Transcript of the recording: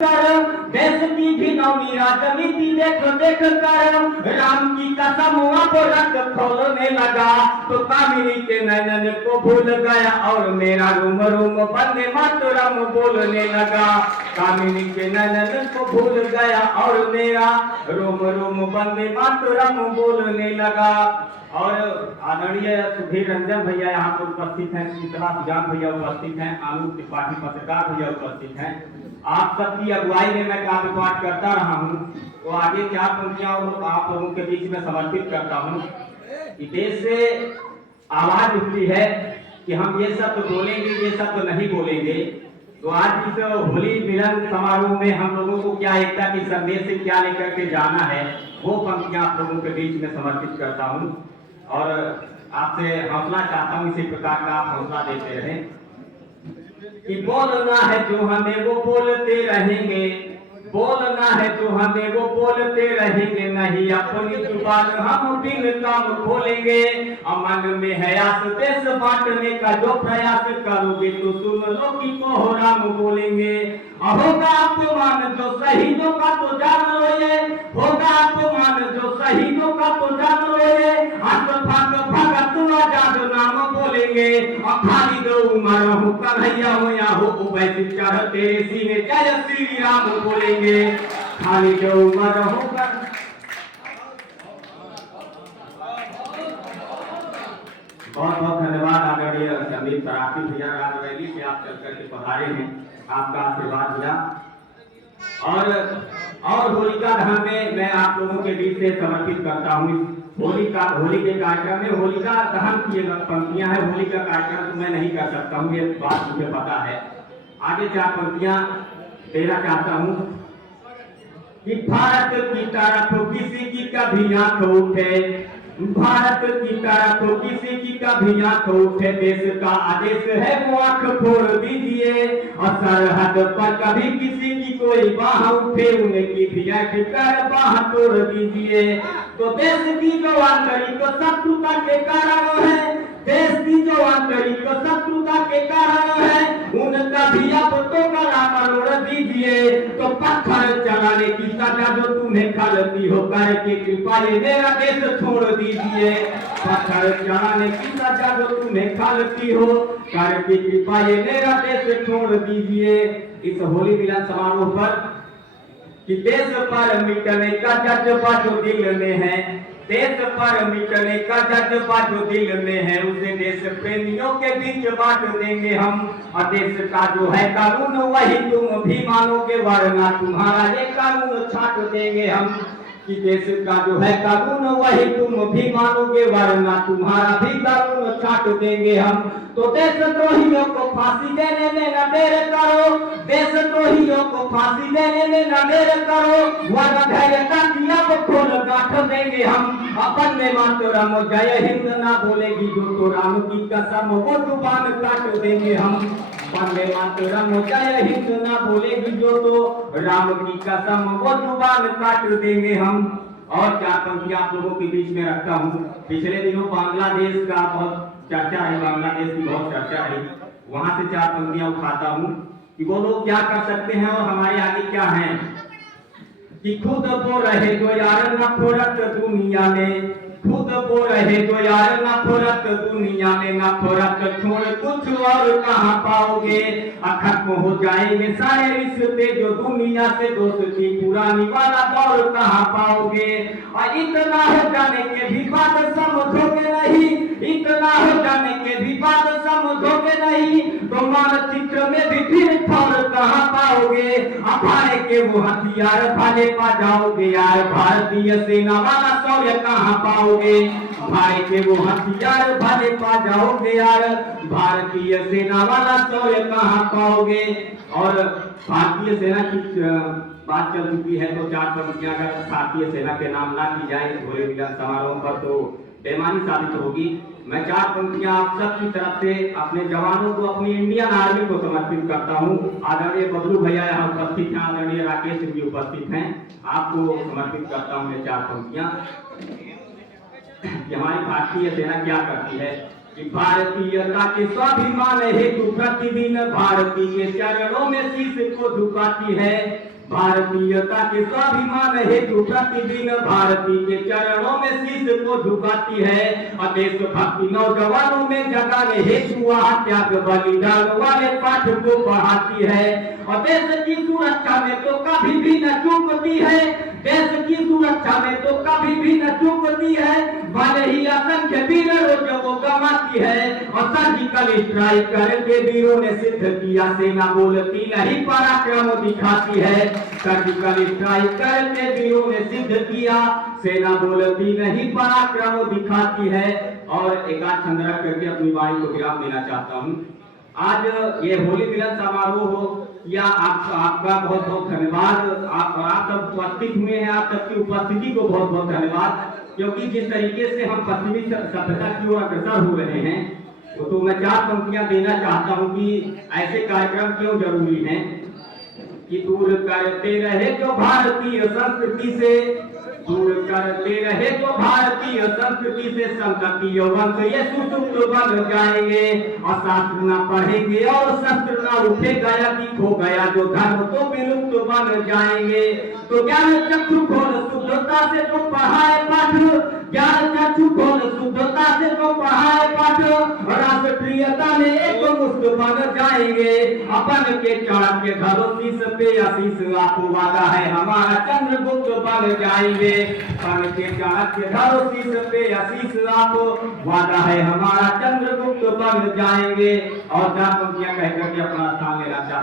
देश की घिनौनी राजनीति देख देख कर राम की कसम अब रक्त खोलने लगा तो कामिनी के नैनन को भूल गया और मेरा रूम रूम वंदे मातरम बोलने लगा। कामिनी के नैनन को भूल गया और मेरा रूम रूम वंदे मातरम बोलने लगा। और आदरणीय सुधीर रंजन भैया यहाँ पर उपस्थित हैं, शीतला सुजान भैया उपस्थित हैं, आनंद त्रिपाठी पत्रकार भैया उपस्थित हैं। आप सबकी अगुवाई में मैं काव्य पाठ करता रहा हूँ, तो आगे 4 पंक्तियां आप लोगों के बीच में समर्पित करता हूँ। देश से आवाज उठती है कि हम ये सब तो बोलेंगे, ये सब तो नहीं बोलेंगे। तो आज इस होली मिलन समारोह में हम लोगों को क्या एकता की संदेश से क्या लेकर के जाना है, वो पंक्तियां आप लोगों के बीच में समर्पित करता हूँ और आपसे हौसला चाहता हूँ, इसी प्रकार का आप हौसला देते रहें कि बोलना है जो हमें वो बोलते रहेंगे, बोलना है जो हमें वो बोलते रहेंगे, नहीं अपनी जुबान हम बिन काम खोलेंगे। अमन में है आस देश बांटने का जो प्रयास करोगे तो सुन लो कि को राम बोलेंगे। होगा अपमान जो शहीदों का तो जान लो ये, होगा अपमान जो शहीदों का तो जान लो ये, भगत आजाद नाम बोलेंगे। खाली दो उमर हो कन्हैया हो या हो वैसे चढ़ तेरे सीने जय श्री राम बोलेंगे। खाली दो उमर हो बहुत बहुत धन्यवाद आदरणीय संदीप सराफी भैया, राजवैली से आप चल करके पधारे हैं, आपका आशीर्वाद दिया। और होलिका दहन में मैं आप लोगों के बीच से समर्पित करता हूँ। होली के कार्यक्रम में होलिका दहन की पंक्तियां हैं, होली का कार्यक्रम तो मैं नहीं कर सकता हूँ, ये बात मुझे पता है। आगे 4 पंक्तियां देना चाहता हूँ कि भारत की तरफ किसी की कभी आंख उठे, भारत की तरफ किसी की कभी आंख उठे, देश का आदेश है वो आंख फोड़ दीजिए। और सरहद पर कभी किसी की कोई बाह उठे, उनकी भी आंख कर बाह तोड़ दीजिए। तो देश की जो आंतरिक शत्रुता के कारण है, देश की जो आंतरिक शत्रुता के कारण है, उनका भी अब तो गला मरोड़ दीजिए। तो पत्थर चलाने की सजा जो तुम्हें खलती हो, करके कृपा ये मेरा देश छोड़ दीजिए। पत्थर चलाने की सजा जो तुम्हें खलती हो, करके कृपा ये मेरा देश छोड़ दीजिए। इस होली मिलन समारोह पर कि देश पर मिटने का जज्बा जो दिल में है, देश पर मिटने का जज्बा जो दिल में है, उसे देश प्रेमियों के बीच बांट देंगे हम। और देश का जो है कानून वही तुम भी मानोगे, वरना तुम्हारा ये कानून छाट देंगे हम। कि देश का जो है कानून वही तुम भी मानोगे, वरना तुम्हारा भी कानून छाट देंगे हम। तो देशद्रोहियों को फांसी देने में न देर करो, देशद्रोहियों को फांसी देने में न देर करो, वरना धैर्य का दिया को खोल गांठ देंगे हम। अपन में मातरम जय हिंद ना बोलेगी जो, तो राम की कसम वो जुबान काट देंगे हम। वंदे मातरम जय हिंद ना बोलेगी जो, तो राम की कसम वो जुबान काट देंगे हम। और 4 पंक्तियां आप लोगों के बीच में रखता हूँ। पिछले दिनों बांग्लादेश का बहुत चर्चा है, बांग्लादेश की बहुत चर्चा है, वहां से 4 पंक्तियां उठाता हूँ कि वो लोग क्या कर सकते हैं और हमारे आगे क्या है। कि खुद वो रहे जो यार न फुरत दुनिया में, खुद वो रहे जो यार न फुरत दुनिया में, न फुरत छोड़ कुछ और कहाँ पाओगे। खत्म हो जाएंगे सारे रिश्ते जो दुनिया से, दोस्ती पुरानी वाला दौर कहाँ पाओगे। और इतना हो जाने के भी बात समझोगे नहीं, इतना हो जाने के भी बात समझोगे नहीं, तो मानचित्र में भी फिर ठौर कहाँ पाओगे। अखाड़े के वो हथियार भाले पा जाओगे यार, भारतीय सेना वाला शौर्य कहाँ पाओगे। भाई के वो हथियार भले पा जाओगे यार, भारतीय सेना वाला शौर्य कहाँ पाओगे। और भारतीय सेना की बात चल चुकी है, तो 4 पंक्तियां अगर भारतीय सेना के नाम ना की जाए होली मिलन समारोह पर तो बेईमानी साबित होगी। मैं 4 पंक्तियां आप सबकी तरफ से अपने जवानों को, अपनी इंडियन आर्मी को समर्पित करता हूं। आदरणीय बबलू भैया यहाँ उपस्थित हैं, आदरणीय राकेश सिंह जी उपस्थित हैं, आपको समर्पित करता हूं ये 4 पंक्तियां कि हमारी भारतीय सेना क्या करती है, कि भारतीयता के स्वाभिमान हेतु प्रतिदिन भारती के चरणों में शीश को झुकाती है। भारतीयता के स्वाभिमान हेतु प्रतिदिन भारती के चरणों में शीश को झुकाती है। और देशभक्ति नौजवानों में जगाने हेतु वह त्याग बलिदान वाले पाठ को पढ़ाती है। और देश की सुरक्षा में तो कभी भी न चूकती है। देश की सुरक्षा में तो कभी भी न चूकती है। भले ही असंख्य वीर रोजों को गंवाती है। और सर्जिकल स्ट्राइक करके वीरों ने सिद्ध किया, सेना बोलती नहीं पराक्रम दिखाती है। सर्जिकल स्ट्राइक करके वीरों ने सिद्ध किया, सेना बोलती नहीं पराक्रम दिखाती है। और एक आध छंद रख करके अपनी वाणी को विराम देना चाहता हूँ। आज ये होली मिलन समारोह हो या आपका बहुत बहुत धन्यवाद। आप सब उपस्थित हुए हैं, आप सबकी उपस्थिति को बहुत बहुत धन्यवाद। क्योंकि जिस तरीके से हम पश्चिमी सभ्यता की ओर अग्रसर हो रहे हैं, तो मैं 4 पंक्तियां देना चाहता हूं कि ऐसे कार्यक्रम क्यों जरूरी हैं। कि दूर करते रहे जो भारतीय संस्कृति से, दूर करते रहे जो भारतीय संस्कृति से संतति वंश ये सुसुप्त बन जाएंगे। और शास्त्र न पढ़ेंगे और शस्त्र न उठेगा, यदि खो गया जो धर्म तो विलुप्त बन जाएंगे। तो ज्ञान चक्षु खोल शुद्धता से तो पढ़ाए पाठ, ज्ञान चक्षु खोल शुद्धता से तो पढ़ाए पाठ। राष्ट्रीयता में एक मुक्त बन जाएंगे। अपन के चाणक्य धरो शीश पे आशीष, आपको वादा है हमारा चंद्रगुप्त बन जाएंगे। अपन के चाणक्य धरो शीश पे आशीष, आप वादा है हमारा चंद्रगुप्त बन जाएंगे। और 4 पंक्तियां कहकर के अपना स्थान लेना चाहते